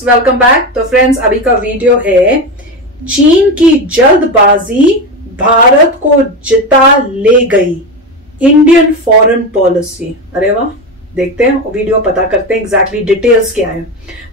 Viewers, welcome back. तो friends, अभी का वीडियो है चीन की जल्दबाजी भारत को जिता ले गई, इंडियन फॉरेन पॉलिसी। अरे वाह, देखते हैं वीडियो, पता करते हैं एग्जैक्टली डिटेल्स क्या है।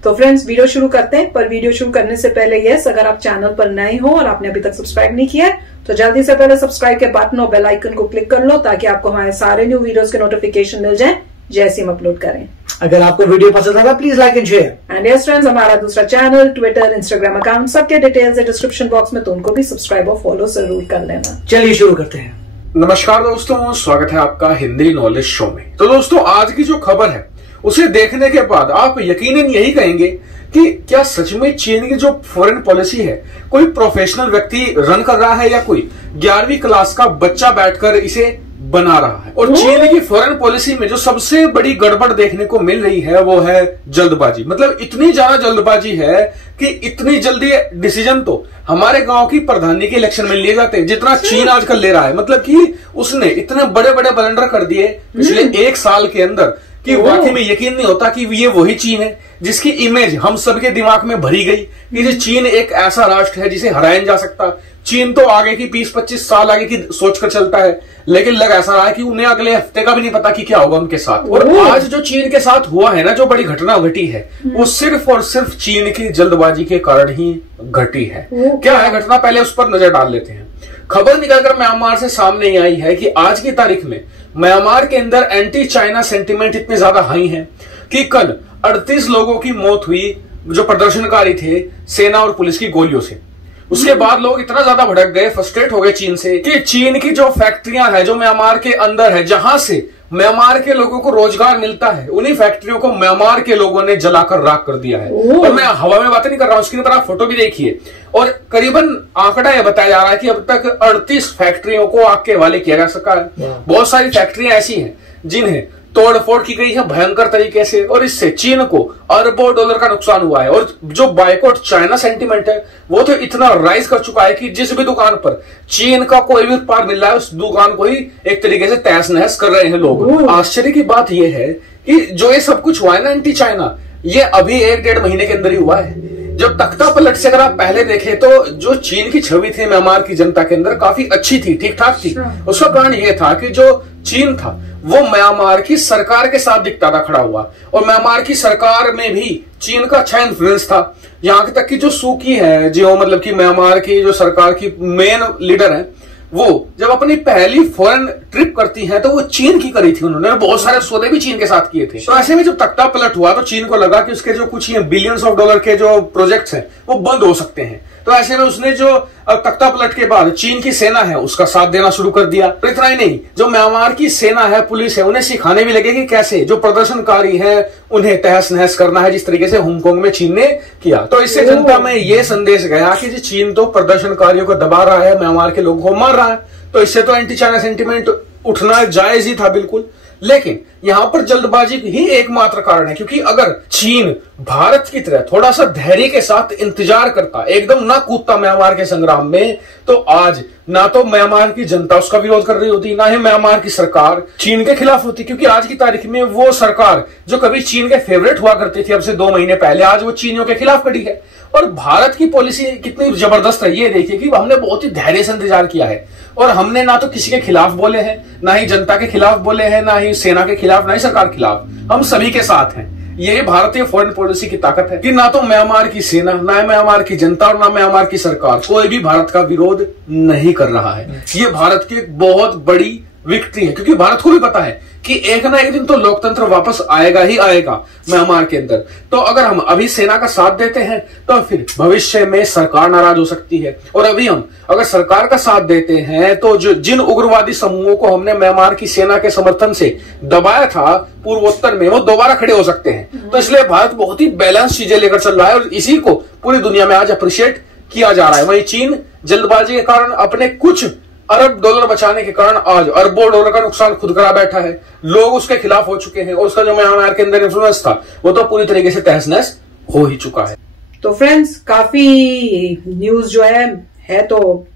तो फ्रेंड्स, वीडियो शुरू करते हैं। पर वीडियो शुरू करने से पहले यस, अगर आप चैनल पर नए हो और आपने अभी तक सब्सक्राइब नहीं किया है तो जल्दी से पहले सब्सक्राइब के बटन और बेल आइकन को क्लिक कर लो ताकि आपको हमारे सारे न्यू वीडियोस के नोटिफिकेशन मिल जाए जैसे हम अपलोड करें। अगर आपको वीडियो पसंद आया please like and share. And yes friends, हमारा दूसरा चैनल, ट्विटर, इंस्टाग्राम अकाउंट, सबके डिटेल्स है डिस्क्रिप्शन बॉक्स में, तो उनको भी सब्सक्राइब और फॉलो जरूर कर लेना। चलिए शुरू करते हैं। नमस्कार दोस्तों, स्वागत है आपका हिंदी नॉलेज शो में। तो दोस्तों, आज की जो खबर है उसे देखने के बाद आप यकीनन यही कहेंगे कि क्या सच में चीन की जो फॉरेन पॉलिसी है कोई प्रोफेशनल व्यक्ति रन कर रहा है या कोई 11वीं क्लास का बच्चा बैठकर इसे बना रहा है। और चीन की फॉरेन पॉलिसी में जो सबसे बड़ी गड़बड़ देखने को मिल रही है वो है जल्दबाजी। मतलब इतनी ज्यादा जल्दबाजी है कि इतनी जल्दी डिसीजन तो हमारे गांव की प्रधानी के इलेक्शन में लिए जाते हैं जितना चीन आजकल ले रहा है। मतलब कि उसने इतने बड़े बड़े ब्लंडर कर दिए पिछले एक साल के अंदर कि वाकई में यकीन नहीं होता कि ये वही चीन है जिसकी इमेज हम सबके दिमाग में भरी गई कि चीन एक ऐसा राष्ट्र है जिसे हराया जा सकता। चीन तो आगे की 20-25 साल आगे की सोचकर चलता है, लेकिन लग ऐसा रहा है कि उन्हें अगले हफ्ते का भी नहीं पता कि क्या होगा उनके साथ। और आज जो चीन के साथ हुआ है ना, जो बड़ी घटना घटी है वो सिर्फ और सिर्फ चीन की जल्दबाजी के कारण ही घटी है। क्या है घटना, पहले उस पर नजर डाल लेते हैं। खबर निकलकर म्यांमार से सामने आई है कि आज की तारीख में म्यांमार के अंदर एंटी चाइना सेंटीमेंट इतने ज्यादा हाई हैं कि कल 38 लोगों की मौत हुई जो प्रदर्शनकारी थे सेना और पुलिस की गोलियों से। उसके बाद लोग इतना ज्यादा भड़क गए, फ्रस्ट्रेट हो गए चीन से कि चीन की जो फैक्ट्रियां हैं जो म्यांमार के अंदर है, जहां से म्यांमार के लोगों को रोजगार मिलता है, उन्हीं फैक्ट्रियों को म्यांमार के लोगों ने जलाकर राख कर दिया है। और मैं हवा में बातें नहीं कर रहा हूं, स्क्रीन पर आप फोटो भी देखिए। और करीबन आंकड़ा यह बताया जा रहा है कि अब तक 38 फैक्ट्रियों को आग के हवाले किया जा सका है। बहुत सारी फैक्ट्रियां ऐसी हैं जिन्हें तोड़फोड़ की गई है भयंकर तरीके से, और इससे चीन को अरबों डॉलर का नुकसान हुआ है। और जो बायकॉट चाइना सेंटीमेंट है वो तो इतना राइज कर चुका है कि जिस भी दुकान पर चीन का कोई भी उत्पाद मिल रहा है उस दुकान को ही एक तरीके से तहस नहस कर रहे हैं लोग। आश्चर्य की बात यह है कि जो ये सब कुछ हुआ है ना एंटी चाइना, ये अभी 1-1.5 महीने के अंदर ही हुआ है। जब तख्ता पलट से अगर आप पहले देखें तो जो चीन की छवि थी म्यांमार की जनता के अंदर काफी अच्छी थी, ठीक ठाक थी। उसका कारण यह था कि जो चीन था वो म्यांमार की सरकार के साथ दिखता था खड़ा हुआ, और म्यांमार की सरकार में भी चीन का अच्छा इन्फ्लुएंस था। यहां तक कि जो सूकी है, जो मतलब कि म्यांमार की जो सरकार की मेन लीडर है, वो जब अपनी पहली फॉरेन ट्रिप करती है तो वो चीन की करी थी। उन्होंने बहुत सारे सौदे भी चीन के साथ किए थे। तो ऐसे में जब तख्ता पलट हुआ तो चीन को लगा कि उसके जो कुछ ये बिलियंस ऑफ डॉलर के जो प्रोजेक्ट्स हैं वो बंद हो सकते हैं। तो ऐसे में उसने जो तख्ता पलट के बाद चीन की सेना है उसका साथ देना शुरू कर दिया। तो इतना ही नहीं, जो म्यांमार की सेना है, पुलिस है, उन्हें सिखाने भी लगे कि कैसे जो प्रदर्शनकारी है उन्हें तहस नहस करना है, जिस तरीके से हांगकांग में चीन ने किया। तो इससे जनता में यह संदेश गया कि चीन तो प्रदर्शनकारियों को दबा रहा है, म्यांमार के लोगों को मार रहा है। तो इससे तो एंटी चाइना सेंटीमेंट उठना जायज ही था बिल्कुल। लेकिन यहां पर जल्दबाजी ही एकमात्र कारण है, क्योंकि अगर चीन भारत की तरह थोड़ा सा धैर्य के साथ इंतजार करता, एकदम ना कूदता म्यांमार के संग्राम में, तो आज ना तो म्यांमार की जनता उसका विरोध कर रही होती, ना ही म्यांमार की सरकार चीन के खिलाफ होती। क्योंकि आज की तारीख में वो सरकार जो कभी चीन के फेवरेट हुआ करती थी अब से 2 महीने पहले, आज वो चीनियों के खिलाफ खड़ी है। और भारत की पॉलिसी कितनी जबरदस्त है ये देखिए कि हमने बहुत ही धैर्य से इंतजार किया है, और हमने ना तो किसी के खिलाफ बोले हैं, ना ही जनता के खिलाफ बोले हैं, ना ही सेना के खिलाफ, ना ही सरकार के खिलाफ, हम सभी के साथ हैं। ये भारतीय फॉरेन पॉलिसी की ताकत है कि ना तो म्यांमार की सेना, ना म्यांमार की जनता और ना म्यांमार की सरकार कोई भी भारत का विरोध नहीं कर रहा है। ये भारत की एक बहुत बड़ी विक्ट्री है, क्योंकि भारत को भी पता है कि एक ना एक दिन तो लोकतंत्र वापस आएगा ही आएगा म्यांमार के अंदर। तो अगर हम अभी सेना का साथ देते हैं तो फिर भविष्य में सरकार नाराज हो सकती है, और अभी हम अगर सरकार का साथ देते हैं तो जो जिन उग्रवादी समूहों को हमने म्यांमार की सेना के समर्थन से दबाया था पूर्वोत्तर में, वो दोबारा खड़े हो सकते हैं। तो इसलिए भारत बहुत ही बैलेंस चीजें लेकर चल रहा है, और इसी को पूरी दुनिया में आज अप्रिशिएट किया जा रहा है। वहीं चीन जल्दबाजी के कारण अपने कुछ अरब डॉलर बचाने के कारण आज अरबों डॉलर का नुकसान खुद करा बैठा है। लोग उसके खिलाफ हो चुके हैं, और उसका जो म्यांमार के अंदर इन्फ्लुएंस था वो तो पूरी तरीके से तहस नहस हो ही चुका है। तो फ्रेंड्स, काफी न्यूज जो है तो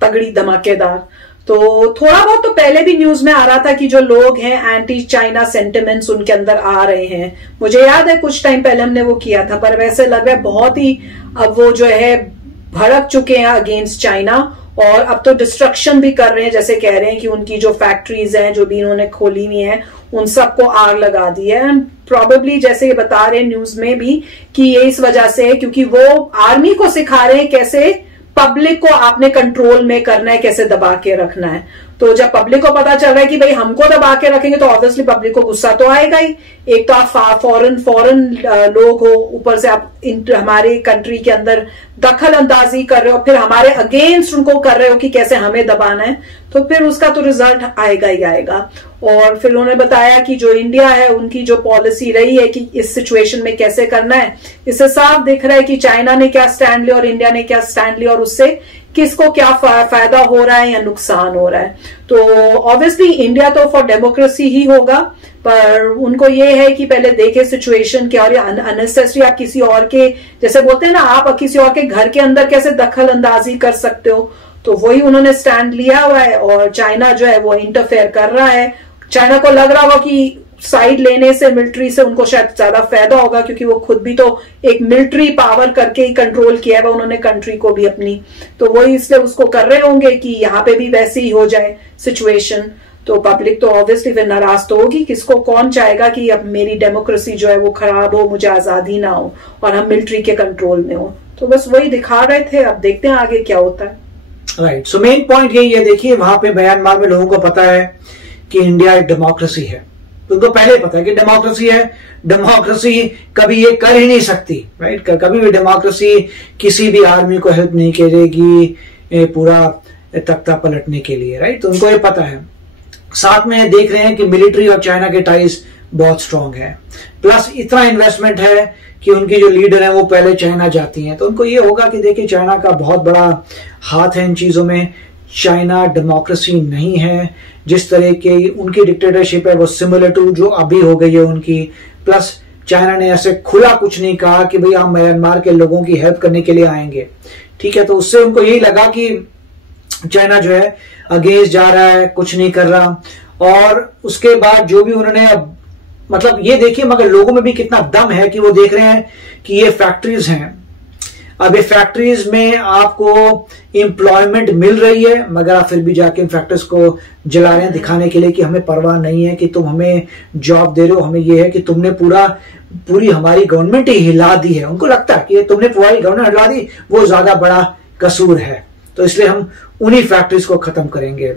तगड़ी धमाकेदार। तो थोड़ा बहुत तो पहले भी न्यूज में आ रहा था कि जो लोग हैं एंटी चाइना सेंटिमेंट्स उनके अंदर आ रहे हैं। मुझे याद है कुछ टाइम पहले हमने वो किया था, पर वैसे लग रहा है बहुत ही अब वो जो है भड़क चुके हैं अगेंस्ट चाइना, और अब तो डिस्ट्रक्शन भी कर रहे हैं। जैसे कह रहे हैं कि उनकी जो फैक्ट्रीज हैं जो भी इन्होंने खोली हुई हैं उन सबको आग लगा दी है। एंड प्रोबेबली जैसे ये बता रहे हैं न्यूज में भी कि ये इस वजह से है क्योंकि वो आर्मी को सिखा रहे हैं कैसे पब्लिक को आपने कंट्रोल में करना है, कैसे दबा के रखना है। तो जब पब्लिक को पता चल रहा है कि भाई हमको दबा के रखेंगे तो ऑब्वियसली पब्लिक को गुस्सा तो आएगा ही। एक तो आप फॉरेन लोग हो, ऊपर से आप हमारे कंट्री के अंदर दखल अंदाजी कर रहे हो, फिर हमारे अगेंस्ट उनको कर रहे हो कि कैसे हमें दबाना है, तो फिर उसका तो रिजल्ट आएगा ही आएगा। और फिर उन्होंने बताया कि जो इंडिया है उनकी जो पॉलिसी रही है कि इस सिचुएशन में कैसे करना है, इससे साफ दिख रहा है कि चाइना ने क्या स्टैंड लिया और इंडिया ने क्या स्टैंड लिया और उससे किसको क्या फायदा हो रहा है या नुकसान हो रहा है। तो ऑब्वियसली इंडिया तो फॉर डेमोक्रेसी ही होगा, पर उनको ये है कि पहले देखे सिचुएशन क्या, और अननेसेसरी आप किसी और के, जैसे बोलते हैं ना, आप किसी और के घर के अंदर कैसे दखल अंदाजी कर सकते हो, तो वही उन्होंने स्टैंड लिया हुआ है। और चाइना जो है वो इंटरफेयर कर रहा है। चाइना को लग रहा होगा कि साइड लेने से मिलिट्री से उनको शायद ज्यादा फायदा होगा, क्योंकि वो खुद भी तो एक मिलिट्री पावर करके ही कंट्रोल किया है उन्होंने कंट्री को भी अपनी, तो वही इसलिए उसको कर रहे होंगे कि यहाँ पे भी वैसे ही हो जाए सिचुएशन। तो पब्लिक तो ऑब्वियसली फिर नाराज तो होगी। किसको कौन चाहेगा कि अब मेरी डेमोक्रेसी जो है वो खराब हो, मुझे आजादी ना हो और हम मिलिट्री के कंट्रोल में हो। तो बस वही दिखा रहे थे, अब देखते हैं आगे क्या होता है। राइट, सो मेन पॉइंट यही है, देखिए वहां पे म्यांमार में लोगों को पता है कि इंडिया एक डेमोक्रेसी है, तो उनको पहले पता है कि डेमोक्रेसी है, डेमोक्रेसी कभी ये कर ही नहीं सकती, राइट। कभी भी डेमोक्रेसी किसी भी आर्मी को हेल्प नहीं करेगी पूरा तख्ता पलटने के लिए, राइट। तो उनको ये पता है। साथ में देख रहे हैं कि मिलिट्री और चाइना के टाइज बहुत स्ट्रांग है, प्लस इतना इन्वेस्टमेंट है कि उनकी जो लीडर है वो पहले चाइना जाती हैं, तो उनको ये होगा कि देखिए चाइना का बहुत बड़ा हाथ है इन चीजों में। चाइना डेमोक्रेसी नहीं है, जिस तरह की उनकी डिक्टेटरशिप है वो सिमिलर टू जो अभी हो गई है उनकी। प्लस चाइना ने ऐसे खुला कुछ नहीं कहा कि भाई हम म्यांमार के लोगों की हेल्प करने के लिए आएंगे, ठीक है। तो उससे उनको यही लगा कि चाइना जो है अगेंस्ट जा रहा है, कुछ नहीं कर रहा। और उसके बाद जो भी उन्होंने अब मतलब ये देखिए, मगर लोगों में भी कितना दम है कि वो देख रहे हैं कि ये फैक्ट्रीज हैं, अब ये फैक्ट्रीज में आपको एम्प्लॉयमेंट मिल रही है, मगर आप फिर भी जाके इन फैक्ट्रीज को जला रहे हैं दिखाने के लिए कि हमें परवाह नहीं है कि तुम हमें जॉब दे रहे हो, हमें ये है कि तुमने पूरी हमारी गवर्नमेंट ही हिला दी है। उनको लगता है कि तुमने पूरी गवर्नमेंट हिला दी, वो ज्यादा बड़ा कसूर है, तो इसलिए हम उन्हीं फैक्ट्रीज को खत्म करेंगे।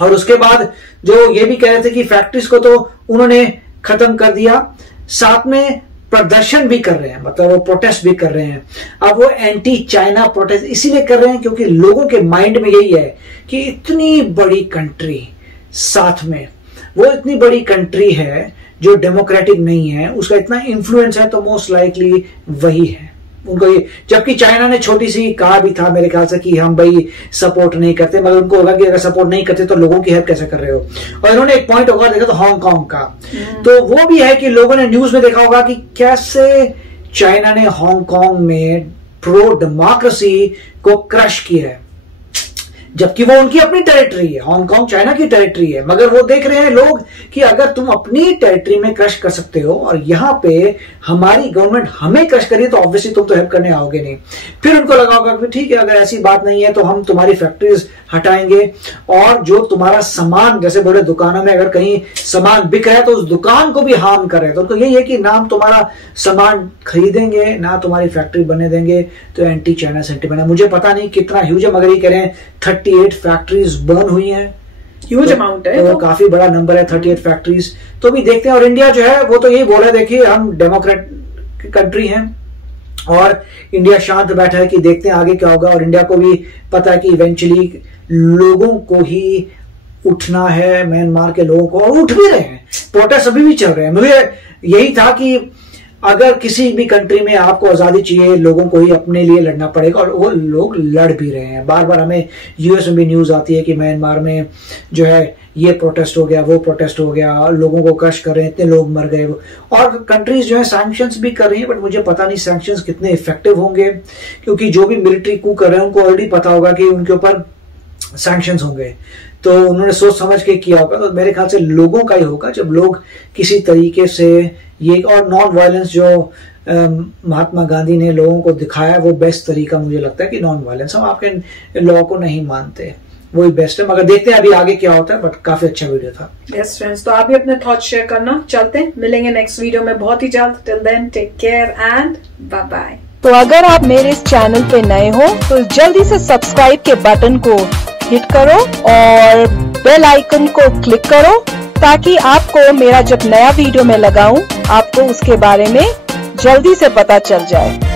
और उसके बाद जो ये भी कह रहे थे कि फैक्ट्रीज को तो उन्होंने खत्म कर दिया, साथ में प्रदर्शन भी कर रहे हैं, मतलब वो प्रोटेस्ट भी कर रहे हैं। अब वो एंटी चाइना प्रोटेस्ट इसीलिए कर रहे हैं क्योंकि लोगों के माइंड में यही है कि इतनी बड़ी कंट्री, साथ में वो इतनी बड़ी कंट्री है जो डेमोक्रेटिक नहीं है, उसका इतना इन्फ्लुएंस है, तो मोस्ट लाइकली वही है उनको ये। जबकि चाइना ने छोटी सी कहा भी था मेरे ख्याल से कि हम भाई सपोर्ट नहीं करते, मगर उनको होगा कि अगर सपोर्ट नहीं करते तो लोगों की हेल्प कैसे कर रहे हो। और इन्होंने एक पॉइंट होगा देखा तो हांगकांग का, तो वो भी है कि लोगों ने न्यूज में देखा होगा कि कैसे चाइना ने हांगकांग में प्रो डेमोक्रेसी को क्रश किया है, जबकि वो उनकी अपनी टेरिटरी है। हांगकांग चाइना की टेरिटरी है, मगर वो देख रहे हैं लोग कि अगर तुम अपनी टेरिटरी में क्रश कर सकते हो और यहां पे हमारी गवर्नमेंट हमें क्रश करी तो ऑब्वियसली तुम तो हेल्प करने आओगे नहीं। फिर उनको लगा होगा कि ठीक है, अगर ऐसी बात नहीं है तो हम तुम्हारी फैक्ट्रीज हटाएंगे और जो तुम्हारा सामान, जैसे बोले दुकानों में अगर कहीं सामान बिक रहा है तो उस दुकान को भी हार्म कर रहे हैं, तो उनको यही है कि ना हम तुम्हारा सामान खरीदेंगे ना तुम्हारी फैक्ट्री बनने देंगे। तो एंटी चाइना सेंटिमेंट है। मुझे पता नहीं कितना ह्यूज है, मगर ये कह रहे हैं 38 फैक्ट्रीज बर्न हुई हैं, ह्यूज अमाउंट है, तो काफी बड़ा नंबर है 38 फैक्ट्रीज। तो भी देखते हैं। और इंडिया जो है वो तो यही बोला, देखिए हम डेमोक्रेट कंट्री हैं और इंडिया शांत बैठा है कि देखते हैं आगे क्या होगा। और इंडिया को भी पता है कि इवेंचुअली लोगों को ही उठना है, म्यांमार के लोगों को, और उठ भी रहे हैं, प्रोटेस्ट अभी भी चल रहे हैं। मुझे यही था कि अगर किसी भी कंट्री में आपको आजादी चाहिए, लोगों को ही अपने लिए लड़ना पड़ेगा, और वो लोग लड़ भी रहे हैं। बार बार हमें यूएस में भी न्यूज आती है कि म्यांमार में जो है ये प्रोटेस्ट हो गया, वो प्रोटेस्ट हो गया, लोगों को क्रश कर रहे हैं, इतने लोग मर गए। और कंट्रीज जो है सैंक्शंस भी कर रही है, बट मुझे पता नहीं सैंक्शंस कितने इफेक्टिव होंगे, क्योंकि जो भी मिलिट्री कू कर रहे हैं उनको ऑलरेडी पता होगा कि उनके ऊपर सैंक्शंस होंगे, तो उन्होंने सोच समझ के किया होगा। तो मेरे ख्याल से लोगों का ही होगा, जब लोग किसी तरीके से ये, और नॉन वायलेंस जो महात्मा गांधी ने लोगों को दिखाया वो बेस्ट तरीका मुझे लगता है कि नॉन वायलेंस। हम आपके लॉ को नहीं मानते, वही बेस्ट है, मगर देखते हैं अभी आगे क्या होता है। बट काफी अच्छा वीडियो था। यस फ्रेंड्स, तो आप भी अपने थॉट शेयर करना। चलते हैं, मिलेंगे नेक्स्ट वीडियो में बहुत ही जल्द। Till then take care and bye bye. तो अगर आप मेरे इस चैनल पे नए हो तो जल्दी से सब्सक्राइब के बटन को हिट करो और बेल आइकन को क्लिक करो, ताकि आपको मेरा जब नया वीडियो मैं लगाऊं आपको उसके बारे में जल्दी से पता चल जाए।